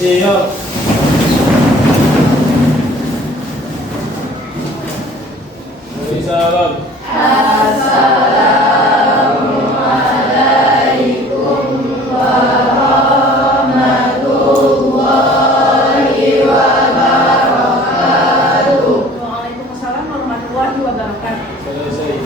Siap. Salam. Assalamualaikum warahmatullahi wabarakatuh. Waalaikumsalam warahmatullahi wabarakatuh. Selesai.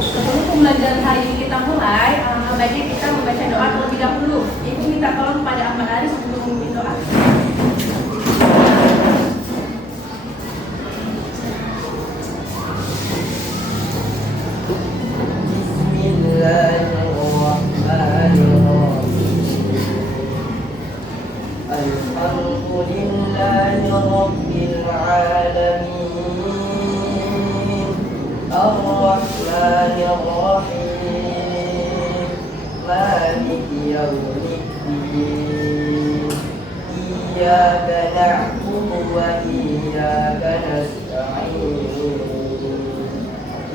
Sebelum pembelajaran hari ini kita mulai, baiknya kita membaca doa terlebih dahulu. Ibu minta tolong pada Ahmad Aris untuk memimpin doa. Alhamdulillahi Rabbil Alamin Ar-Rahmanir Rahim Maliki Yawmiddin Iyyaka na'budu wa iyyaka nasta'in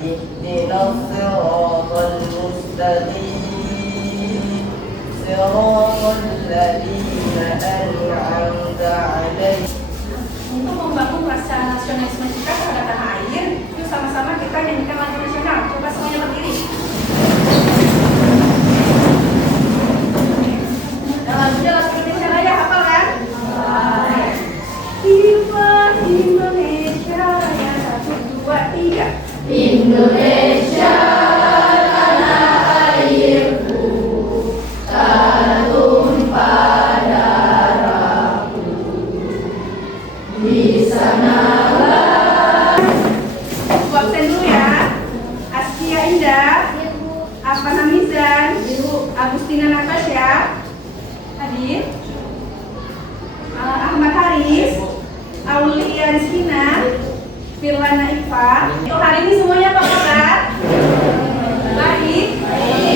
Ihdinas siratal mustaqim Siratal ladzina an'amta 'alaihim. Untuk membangun rasa nasionalisme kita terhadap tanah air, yuk sama-sama kita nyanyikan lagu nasional. Coba semuanya berdiri. Lagunya lagu Indonesia Raya, hafal kan? Kibar Indonesia Raya, 1, 2, 3. Indonesia tanah airku, tumpah darahku. Di sanalah. Bu absen dulu ya. Askia Indah, Afana Mizan, Agustina Natasha, hadir. Ahmad Haris, Aulia Rizkina, Firlana Ifa. Untuk hari ini semuanya apa kabar? Baik.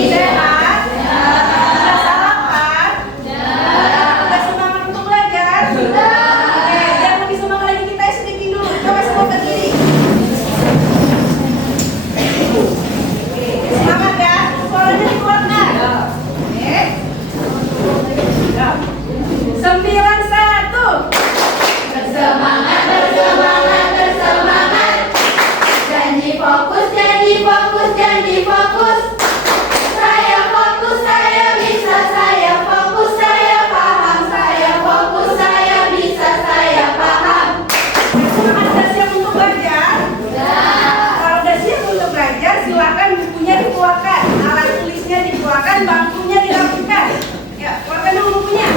Sehat. Sudah sarapan? Sudah semangat untuk belajar? Oke, biar lebih semangat lagi kita speaking dulu. Coba semua berdiri. Oke, semangat ya. Suaranya dikeluarkan. Oke. 91. Bersemangat, bersemangat, bersemangat. Janji fokus, janji fokus, janji fokus. Saya fokus, saya bisa, saya fokus, saya paham. Saya fokus, saya bisa, saya paham. Semangat, sudah siap untuk belajar? Kalau sudah siap untuk belajar, silakan bukunya dikeluarkan, alat tulisnya dikeluarkan, bangkunya dirapikan. Ya, keluarkan dulu bukunya.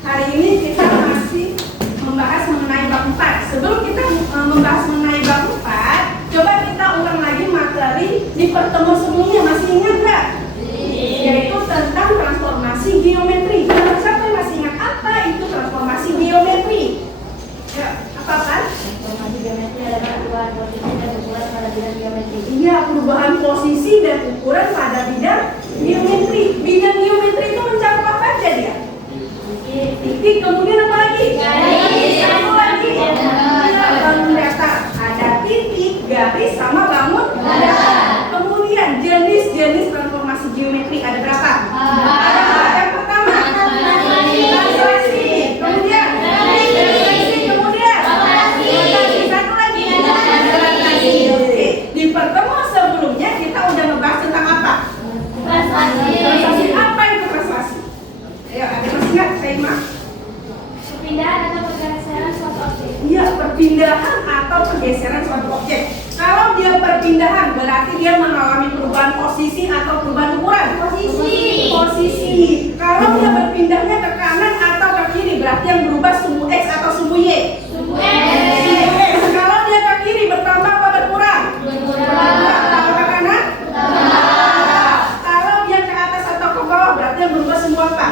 Hari ini kita masih membahas mengenai bab 4. Sebelum kita membahas mengenai bab 4, coba kita ulang lagi materi di pertemuan sebelumnya. Masih ingat nggak? Yaitu tentang transformasi geometri. Siapa yang masih ingat apa itu transformasi geometri? Ya, apa kan? Transformasi geometri adalah perubahan posisi dan ukuran pada bidang geometri. Iya, perubahan posisi dan ukuran pada bidang geometri. Bidang geometri itu mencakup apa aja dia? Titik, kemudian apa lagi? Garis. Satu lagi. Iya, bangun datar. Ada titik, garis, sama bangun datar. Kemudian jenis-jenis transformasi geometri ada berapa? Ada berapa? Yang pertama, translasi. Kemudian refleksi. Kemudian rotasi. Satu lagi. Oke. Di pertemuan sebelumnya kita udah ngebahas tentang apa? Translasi. Apa itu translasi? Ayo, ada masih ingat? Saya Ima. Perpindahan atau pergeseran suatu objek. Iya, perpindahan atau pergeseran suatu objek. Kalau dia perpindahan, berarti dia mengalami perubahan posisi atau perubahan ukuran. Posisi. Kalau dia berpindahnya ke kanan atau ke kiri, berarti yang berubah sumbu X atau sumbu Y. Sumbu X. Kalau dia ke kiri, bertambah apa berkurang? Kalau ke kanan? Kalau dia ke atas atau ke bawah, berarti yang berubah semua apa?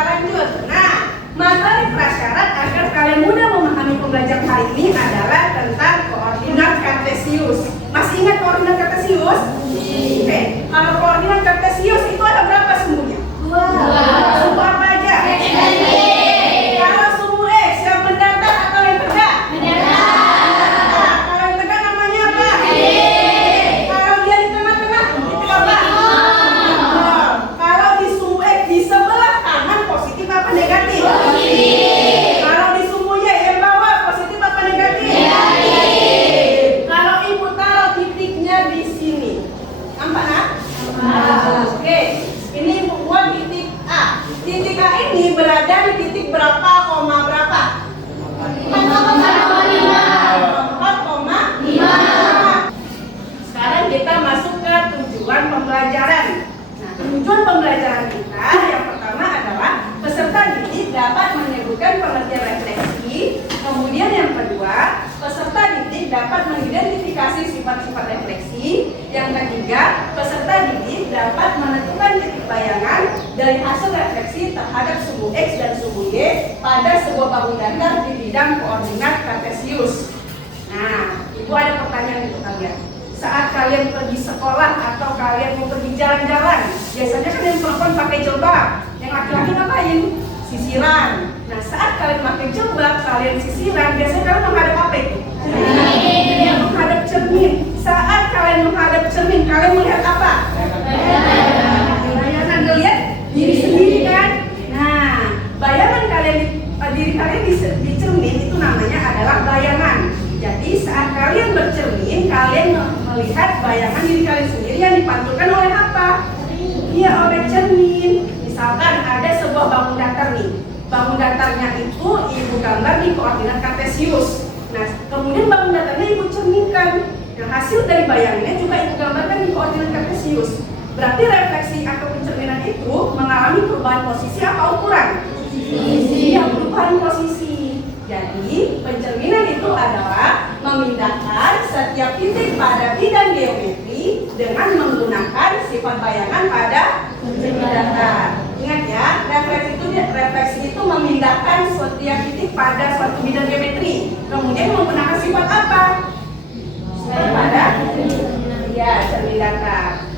Lanjut. Nah, materi prasyarat agar kalian mudah memahami pembelajaran hari ini adalah tentang koordinat kartesius. Masih ingat koordinat kartesius? Oke. Kalau koordinat kartesius itu ada berapa sumbunya? 2. Sumbu apa aja? X dan Y. Kalau sumbu X yang mendatar atau yang tegak? Nah, kalau yang tegak namanya apa? Kalau dia di tengah-tengah, itu apa? tujuan pembelajaran kita yang pertama adalah peserta didik dapat menyebutkan pengertian refleksi. Kemudian yang kedua, peserta didik dapat mengidentifikasi sifat-sifat refleksi. Yang ketiga, peserta didik dapat menentukan titik bayangan dari hasil refleksi terhadap suhu X dan suhu Y pada sebuah bangun datar di bidang koordinat kartesius. Nah, Ibu ada pertanyaan untuk kalian. Saat kalian pergi sekolah atau kalian mau pergi jalan-jalan, biasanya kan yang perempuan pakai jilbab, yang laki-laki ngapain? Sisiran. Nah, saat kalian pakai jilbab, kalian sisiran, biasanya kalian menghadap apa itu? Cermin. Menghadap cermin. Saat kalian menghadap cermin, kalian melihat apa? Bayangan lihat diri sendiri kan? Nah, bayangan kalian diri kalian di cermin itu namanya adalah bayangan. Jadi saat kalian bercermin, kalian melihat bayangan diri kalian sendiri yang dipantulkan oleh apa? Iya, oleh cermin. Misalkan ada sebuah bangun datar nih. Bangun datarnya itu Ibu gambar di koordinat kartesius. Nah, kemudian bangun datarnya Ibu cerminkan. Nah, hasil dari bayangannya juga Ibu gambarkan di koordinat kartesius. Berarti refleksi atau pencerminan itu mengalami perubahan posisi apa ukuran? Iya, perubahan posisi. Jadi, pencerminan itu adalah memindahkan setiap titik pada bidang geometri dengan menggunakan sifat bayangan pada cermin datar. Ingat ya, refleksi itu memindahkan setiap titik pada suatu bidang geometri. Kemudian menggunakan sifat apa? Pada cermin datar.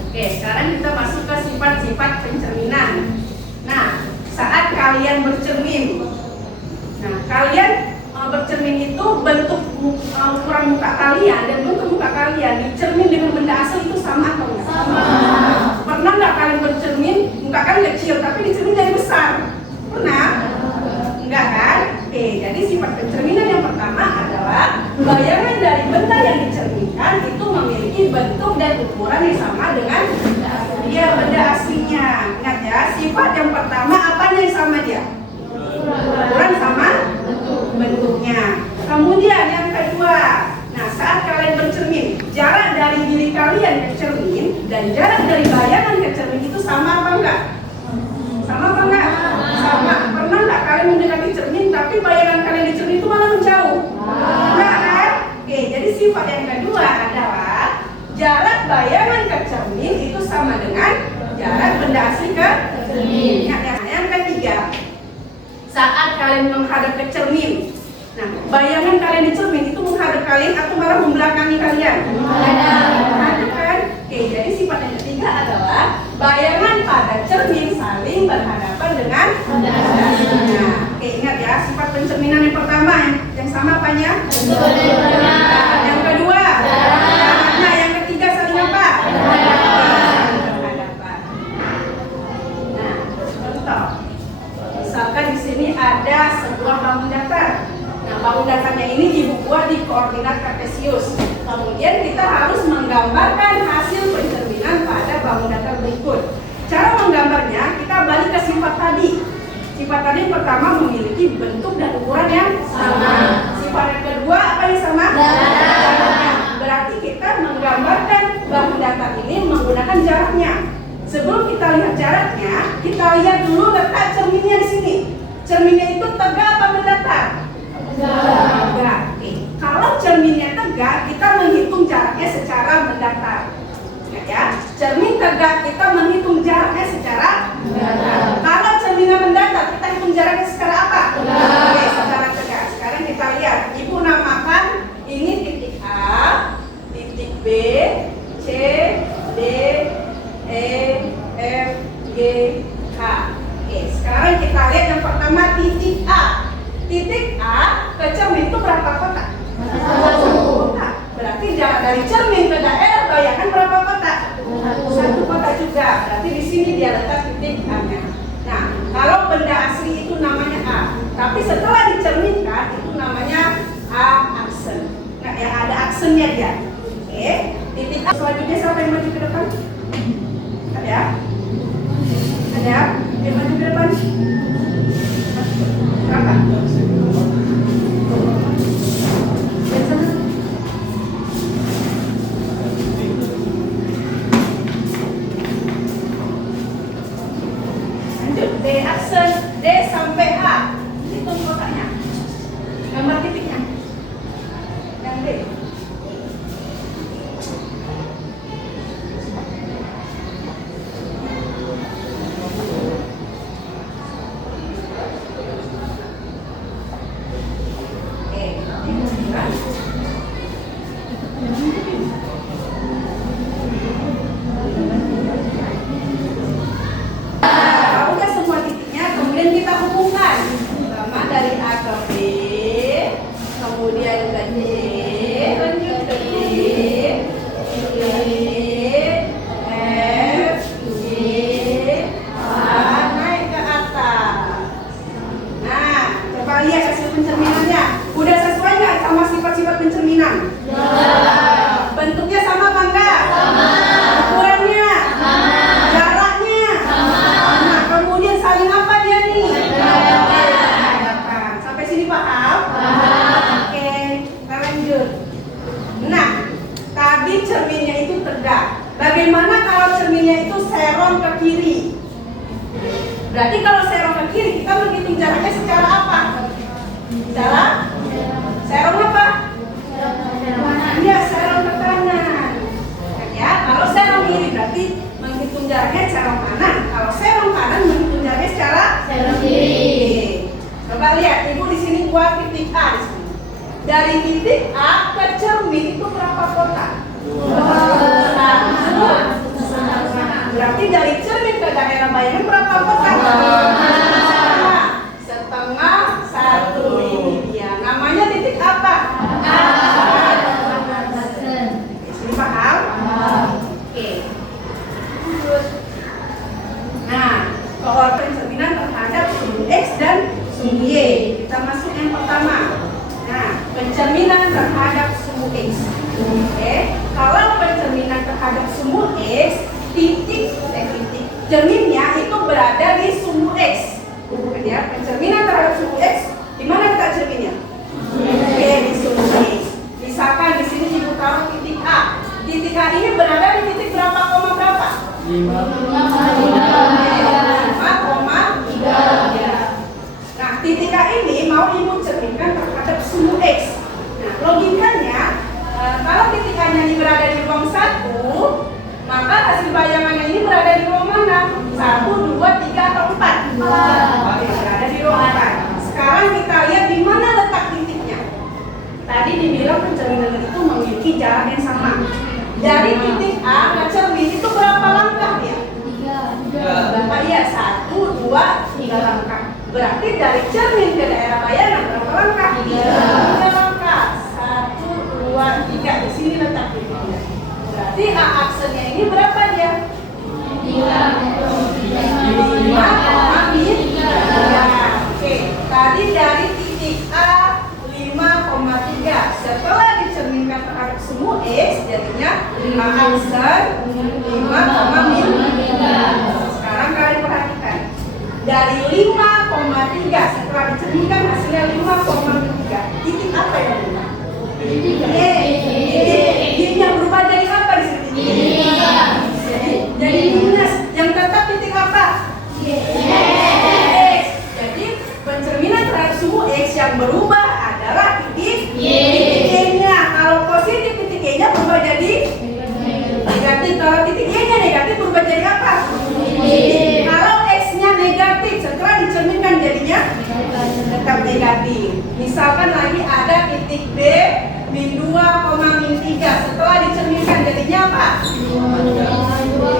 Oke, sekarang kita masuk ke sifat-sifat pencerminan. Nah, saat kalian bercermin, kalian bercermin itu bentuk ukuran muka kalian dan bentuk muka kalian dicermin dengan benda asli itu sama atau enggak? Sama. Pernah nggak kalian bercermin muka kalian kecil tapi dicermin jadi besar? Pernah? Enggak kan? Oke, jadi sifat pencerminan yang pertama adalah bayangan dari benda yang dicerminkan itu memiliki bentuk dan ukuran yang sama dengan benda aslinya. Ingat ya, sifat yang pertama apanya yang sama dia? Ukuran sama bentuknya. Kemudian yang kedua, nah saat kalian bercermin, jarak dari diri kalian ke cermin dan jarak dari bayangan ke cermin itu sama apa enggak? Sama apa enggak? Sama. Pernah enggak kalian mendekati cermin tapi bayangan kalian di cermin itu malah menjauh? Enggak kan? Oke, jadi sifat yang kedua adalah jarak bayangan ke cermin itu sama dengan jarak benda asli ke cermin. Yang ketiga, saat kalian menghadap ke cermin, nah bayangan kalian di cermin itu menghadap kalian atau malah membelakangi kalian? Menghadap kan? Oke, jadi sifat yang ketiga adalah bayangan pada cermin saling berhadapan dengan benda aslinya. Oke, ingat ya, sifat pencerminan yang pertama yang sama apanya? Yang kedua, jaraknya. Yang ketiga saling apa? Berhadapan. Nah, contoh. Misalkan di sini ada sebuah bangun datar. Nah, bangun datarnya ini Ibu buat di koordinat kartesius. Kemudian kita harus menggambarkan hasil pencerminan pada bangun datar berikut. Cara menggambarnya, kita balik ke sifat tadi. Sifat tadi yang pertama memiliki bentuk dan ukuran yang sama. Sifat yang kedua apa yang sama? Jaraknya. Berarti kita menggambarkan bangun datar ini menggunakan jaraknya. Sebelum kita lihat jaraknya, kita lihat dulu letak cerminnya di sini. Cerminnya itu tegak apa mendatar? Tegak. Kalau cerminnya tegak, kita menghitung jaraknya secara mendatar. Ya, cermin tegak kita menghitung jaraknya secara mendatar. Kalau cerminnya mendatar, kita hitung jaraknya secara apa? Oke, secara tegak. Sekarang kita lihat. Ibu namakan ini titik A, titik B, C, D, E, F, G, H. Oke, sekarang kita lihat yang pertama titik A. Titik A ke cermin itu berapa kotak? 1 kotak. Berarti jarak dari cermin ke daerah bayangan berapa kotak? 1 kotak juga. Berarti di sini dia letak titik A-nya. Nah, kalau benda asli itu namanya A, tapi setelah dicerminkan itu namanya A aksen. Nah, yang ada aksennya dia. Oke, titik A selanjutnya siapa yang maju ke depan? Ada? Ada? Yang maju ke depan? Berapa? Yang sana? Berarti kalau serong ke kiri, kita menghitung jaraknya secara apa? Cara serong apa? Iya, serong ke kanan. Ya, kalau serong kiri berarti menghitung jaraknya serong kanan. Kalau serong kanan menghitung jaraknya secara serong kiri. Coba lihat, ibu di sini buat titik A di sini. Dari titik A ke cermin itu berapa kotak? 2. Berarti dari cermin ke daerah bayangan berapa kotak? Setengah 1 ini dia. Namanya titik apa? Sini paham? Oke. Nah, kalau pencerminan terhadap sumbu X dan sumbu Y. Kita masuk yang pertama. Nah, pencerminan terhadap sumbu X. Oke, kalau pencerminan terhadap sumbu X, titik cerminnya itu berada di sumbu X. Ya, pencerminan terhadap sumbu X, di mana letak cerminnya? Oke, di sumbu X. Misalkan di sini ibu taruh titik A. Titik A ini berada di titik berapa koma berapa? 5,3. Nah, titik A ini mau ibu cerminkan terhadap sumbu X. Nah, logikanya kalau titik A-nya ini berada di ruang 1, maka hasil bayangannya ini berada di ruang mana? 1, 2, 3, atau 4? Berada di ruang 4. Sekarang kita lihat di mana letak titiknya. Tadi dibilang pencerminan itu memiliki jarak yang sama. Dari titik A ke cermin itu berapa langkah dia? 3. Iya, 1, 2, 3 langkah. Berarti dari cermin ke daerah bayangan berapa langkah? 3 langkah. 1, 2, 3. Di sini letak titiknya. Berarti A aksennya ini berapa dia? 5,3. Oke, tadi dari titik A 5,3. Setelah dicerminkan terhadap sumbu X, jadinya A aksen 5,3. Sekarang kalian perhatikan. Dari 5,3 setelah dicerminkan hasilnya 5,3. Titik apa yang berubah? Y-nya berubah jadi apa di sini? Jadi minus. Yang tetap titik apa? X. Jadi pencerminan terhadap sumbu X yang berubah adalah titik Y-nya. Kalau positif titik Y-nya berubah jadi negatif. Kalau titik Y-nya negatif berubah jadi apa? Kalau X-nya negatif setelah dicerminkan jadinya tetap negatif. Misalkan lagi ada titik B min 2, min 3 setelah dicerminkan jadinya apa?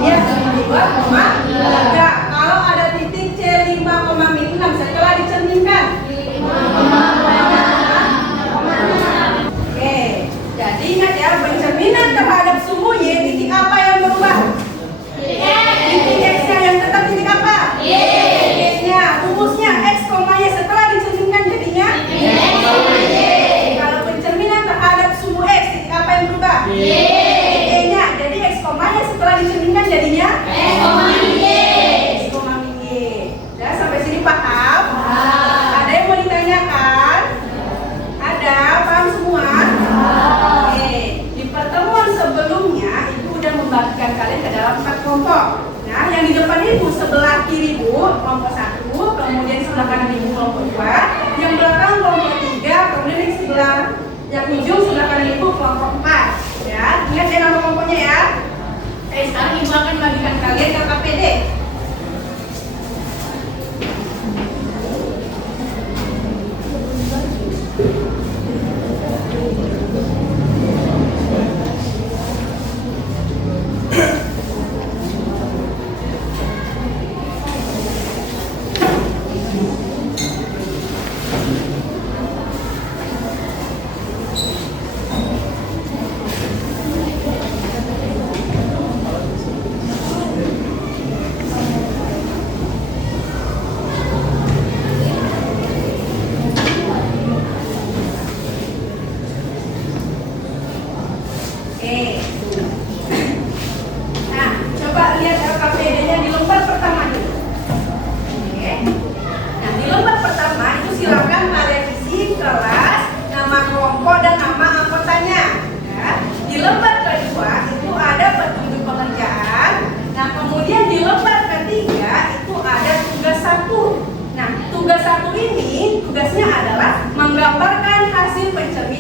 Ya, 2,3. Kalau ada titik C 5, min 6 setelah dicerminkan 5,6. Oke, jadi ingat ya, pencerminan terhadap sumbu Y, titik apa yang berubah? Titik X-nya yang tetap titik apa? X-nya, rumusnya X, Y setelah dicerminkan jadinya kalau pencerminan terhadap sumbu X, titik apa yang berubah? Y-nya, jadi X, Y setelah dicerminkan jadinya X, Y. Ya, sampai sini paham? Ada yang mau ditanyakan? Ada? Paham semua? Oke, di pertemuan sebelumnya Ibu udah membagikan kalian ke dalam 4 kelompok. Nah, yang di depan Ibu sebelah kiri Ibu kelompok 1, kemudian sebelah kanan Ibu kelompok 2, yang belakang kelompok 3, kemudian yang sebelah yang ujung sebelah kanan Ibu kelompok 4. Ya, ingat ya nama kelompoknya ya. Sekarang Ibu akan membagikan kalian ke KPD.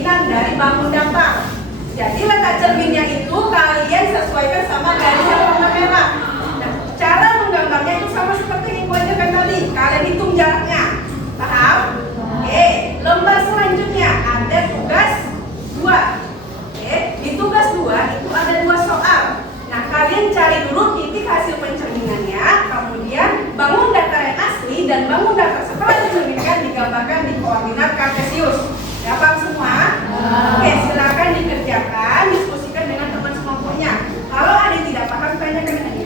cerminan dari bangun datar. Jadi letak cerminnya itu kalian sesuaikan sama garis yang warna merah. Nah, cara menggambarnya itu sama seperti yang gue ajarkan tadi. Kalian hitung jaraknya. Paham? Oke, lembar selanjutnya ada tugas 2. Oke, di tugas 2 itu ada 2 soal. Nah, kalian cari dulu titik hasil pencerminannya, kemudian bangun datar yang asli dan bangun datar setelah dicerminkan digambarkan di koordinat kartesius. Ya, paham semua? Oke, silakan dikerjakan, diskusikan dengan teman sekelompoknya. Kalau ada yang tidak paham, tanyakan aja.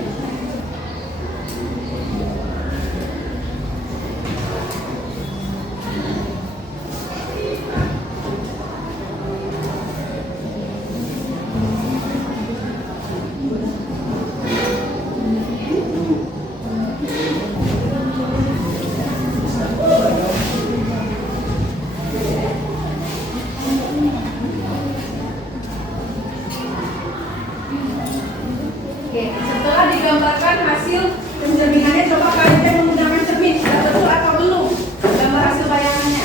Oke, setelah digambarkan hasil pencerminannya, coba kalian menggunakan cermin. Sudah betul atau belum? Gambar hasil bayangannya.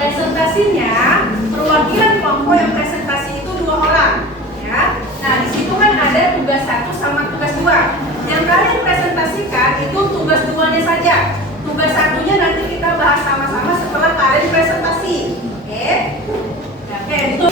Presentasinya, perwakilan kelompok yang presentasi itu 2 orang, ya. Nah, di situ kan ada tugas 1 sama tugas 2. Yang kalian presentasikan itu tugas 2-nya saja. Tugas 1-nya nanti kita bahas sama-sama setelah kalian presentasi. Oke? Oke, itu.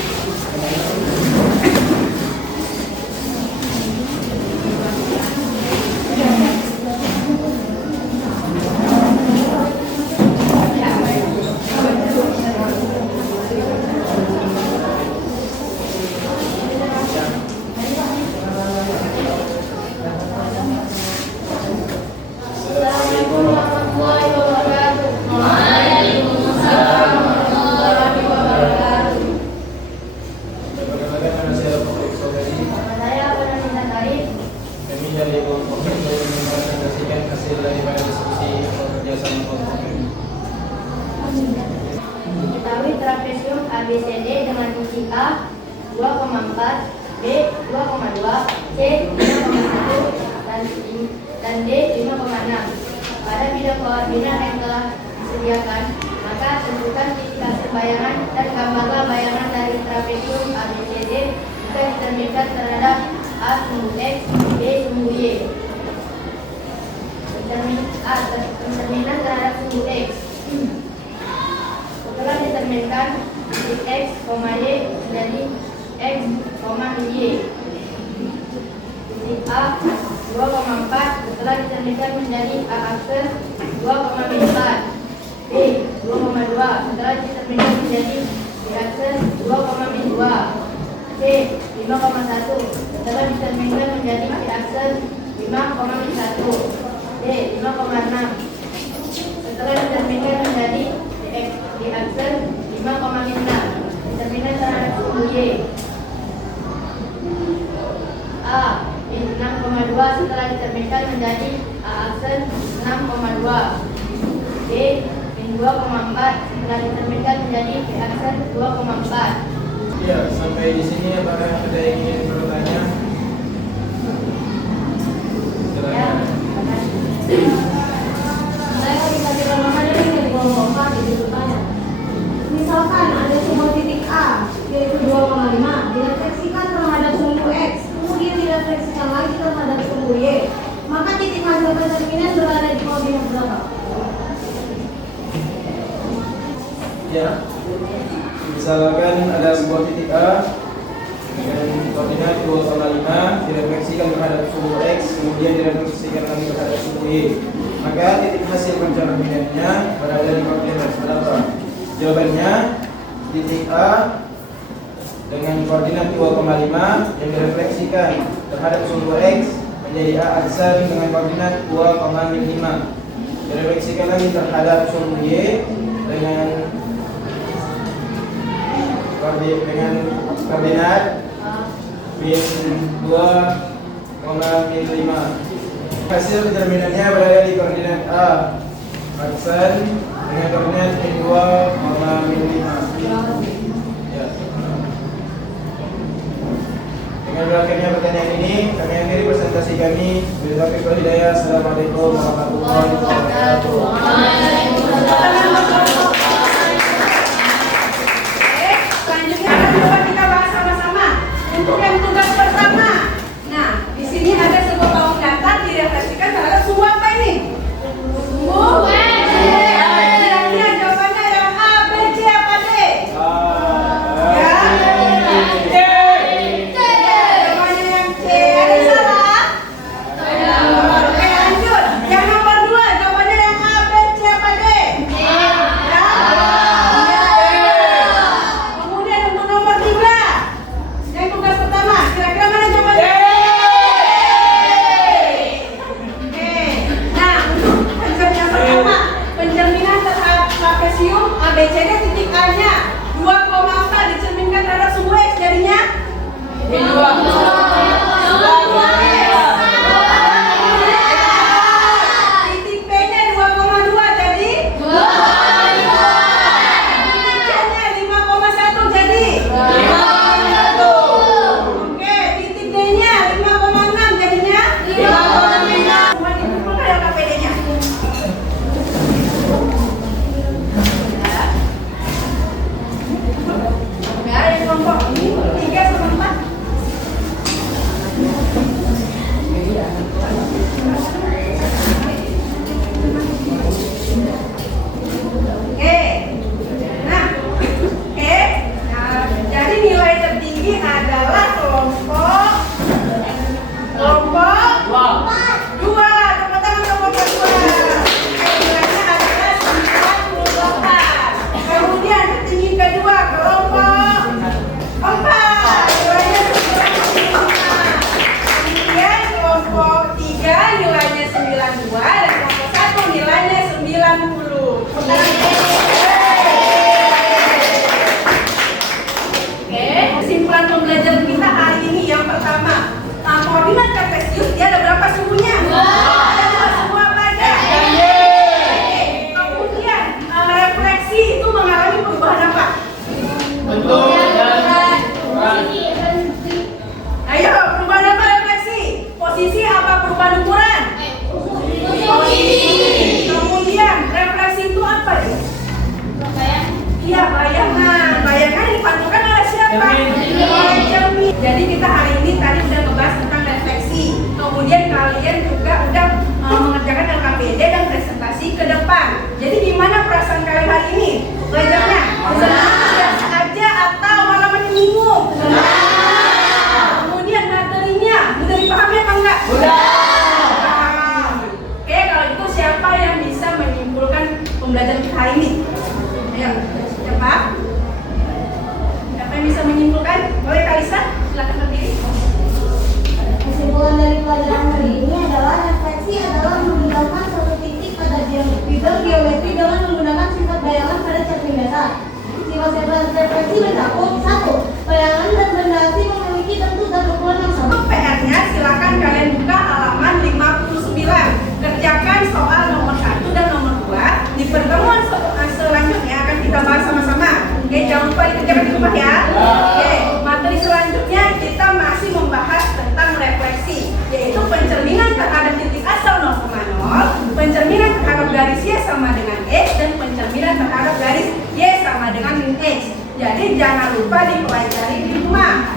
Assalamualaikum warahmatullahi wabarakatuh. Waalaikumsalam warahmatullahi wabarakatuh. Nama saya Pranita Tarif. Kami dari kelompok untuk mempresentasikan hasil daripada diskusi kerjasama kelompok. Ketahui trapesium ABCD dengan fungsi A 2,4, B 2,2, C 5,1, dan D 5,6. Pada bidang koordinat yang telah disediakan, maka tentukan titik hasil bayangan dan gambarlah bayangan dari trapesium ABCD jika diterminkan terhadap A sumbu X, B sumbu Y. Pencerminan terhadap sumbu X. Setelah diterminkan titik X, Y menjadi X, Y. Titik A 2,4 setelah diterminkan menjadi A akse 2,4. B 2,2 setelah diterminkan menjadi B akse 2,2. C 5,1 setelah diterminkan menjadi B akse 5,1. D 5,6 setelah diterminkan menjadi D akse 5,6. Determinan terhadap sumbu Y. A 6,2 setelah diterminkan menjadi A akse 6,2. B 2,4 setelah diterminkan menjadi B akse 2,4. Ya, sampai di sini apakah ada yang ingin bertanya? Ya, terima kasih. Saya bisa dilakukan dari kelompok 4 itu bertanya. Misalkan ada sebuah titik A yaitu 2,5 direfleksikan terhadap sumbu X, kemudian direfleksikan lagi terhadap sumbu Y, maka titik hasil pencerminan berada di koordinat berapa? Ya, misalkan ada sebuah titik A dengan koordinat 2,5 direfleksikan terhadap sumbu X, kemudian direfleksikan lagi terhadap sumbu Y, maka titik hasil pencerminannya berada di koordinat berapa? Jawabannya titik A dengan koordinat 2,5 yang direfleksikan terhadap sumbu X menjadi A aksan dengan koordinat 2,5 direfleksikan lagi terhadap sumbu Y dengan koordinat min 2,5. Hasil determinannya berada di koordinat A aksan dengan koordinat min 2,5. Ya. Dengan berakhirnya pertanyaan ini, kami akhiri presentasi kami. Wabillahi taufiq wal hidayah. Assalamualaikum warahmatullahi wabarakatuh. Selanjutnya akan coba kita bahas sama-sama untuk yang tugas pertama. Nah, di sini ada sebuah kolom data direfleksikan terhadap sumbu apa ini? Sumbu kira-kira jawabannya yang A, B, C apa D? Ya. Jawabannya yang C. Ada yang salah? Oke, lanjut. Yang nomor 2, jawabannya yang A, B, C apa D? Ya. Kemudian untuk nomor 3, yang tugas pertama, kira-kira mana jawabannya? Oke. Nah, untuk pencerminan pertama, pencerminan terhadap trapesium ABCD titik A-nya 2,4 dicerminkan terhadap sumbu X, jadinya titik P-nya 2,2 jadi titik C-nya 5,1 jadi oke, titik D-nya 5,6 jadinya semua dikumpulkan LKPD-nya. Ya, yang kelompok ini 3 sama 4. Oke. Nah, oke. Nah, jadi nilai tertinggi adalah kelompok 2. Tepuk tangan kelompok 2. Nilainya adalah 98. Kemudian tertinggi kedua kelompok 4. Nilainya 95. Kemudian kelompok 3 nilainya 92 dan kelompok 1 nilainya 90. Oke, kesimpulan pembelajaran kita hari ini yang pertama, koordinat kartesius dia ada berapa sumbunya? Ada 2 sumbu apa aja? Oke. Kemudian refleksi itu mengalami perubahan apa? Ayo, perubahan apa refleksi? Posisi apa perubahan ukuran? Kemudian refleksi itu apa ya? Iya, bayangan. Bayangan dipantulkan oleh siapa? Oleh cermin. Jadi kita hari ini tadi udah ngebahas tentang refleksi. Kemudian kalian juga udah mengerjakan LKPD dan presentasi ke depan. Jadi gimana perasaan kalian hari ini? Belajarnya? Senang, biasa aja atau malah menyinggung? Kemudian materinya mudah dipahami apa enggak? Oke, kalau itu siapa yang bisa menyimpulkan pembelajaran kita hari ini? Ayo, cepat. Siapa yang bisa menyimpulkan? Boleh Kalisa? Silakan berdiri. Kesimpulan dari pelajaran hari ini adalah refleksi adalah menggunakan satu titik pada geometri dengan menggunakan sifat bayangan pada cermin dasar. Sifat refleksi mencakup 1. Bayangan dan benda asing memiliki bentuk dan ukuran yang sama. Untuk PR-nya silakan kalian buka halaman 59. Kerjakan soal nomor 1 dan nomor 2. Di pertemuan selanjutnya akan kita bahas sama-sama. Oke, jangan lupa dikerjakan di rumah ya. Oke, materi selanjutnya kita masih membahas tentang refleksi, yaitu pencerminan terhadap titik asal 0,0, pencerminan terhadap garis Y sama dengan X, dan pencerminan terhadap garis Y sama dengan min X. Jadi jangan lupa dipelajari di rumah.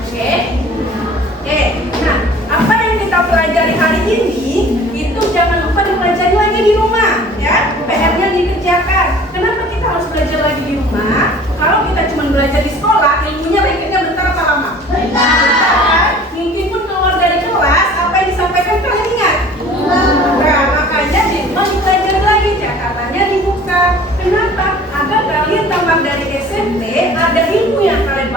Oke. Nah, apa yang kita pelajari hari ini itu jangan lupa dipelajari lagi di rumah, ya. PR-nya dikerjakan. Kenapa kita harus belajar lagi di rumah? Kalau kita cuma belajar di sekolah, ilmunya lengketnya bentar apa lama? Bentar. Mungkin pun keluar dari kelas, apa yang disampaikan kalian ingat? Nah, makanya di rumah dipelajari lagi, catatannya dibuka. Kenapa? Agar kalian tambah dari SMP ada ilmu yang kalian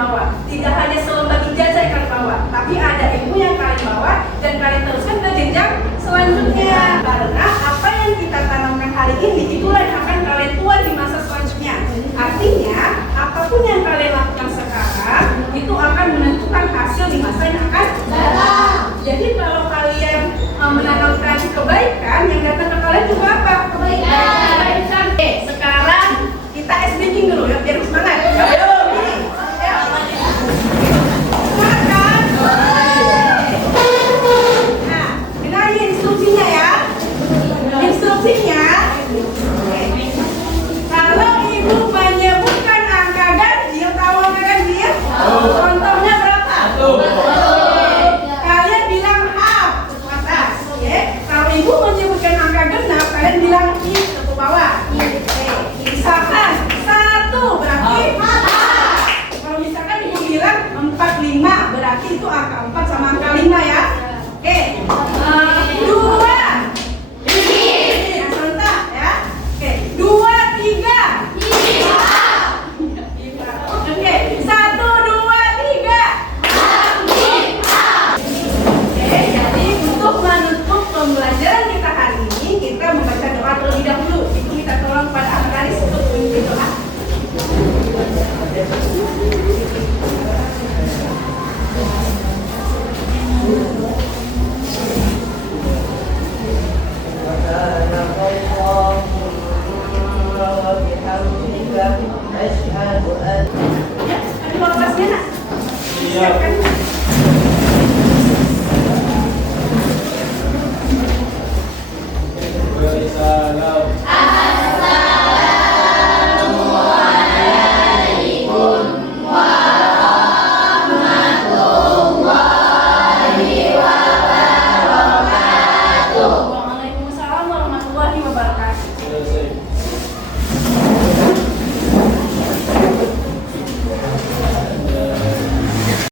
bilang 45, berarti itu angka 4 sama angka 5 ya. Oke. 2. Yang serentak ya. Oke, 2, 3. Oke, 1, 2, 3. Oke, jadi untuk menutup pembelajaran kita hari ini, kita membaca doa terlebih dahulu. Itu kita tolong pada Aris untuk memimpin doa. Ya, ada mau lepasnya nak? Siapkan. Waalaikumsalam. Waalaikumsalam warahmatullahi wabarakatuh. Selesai.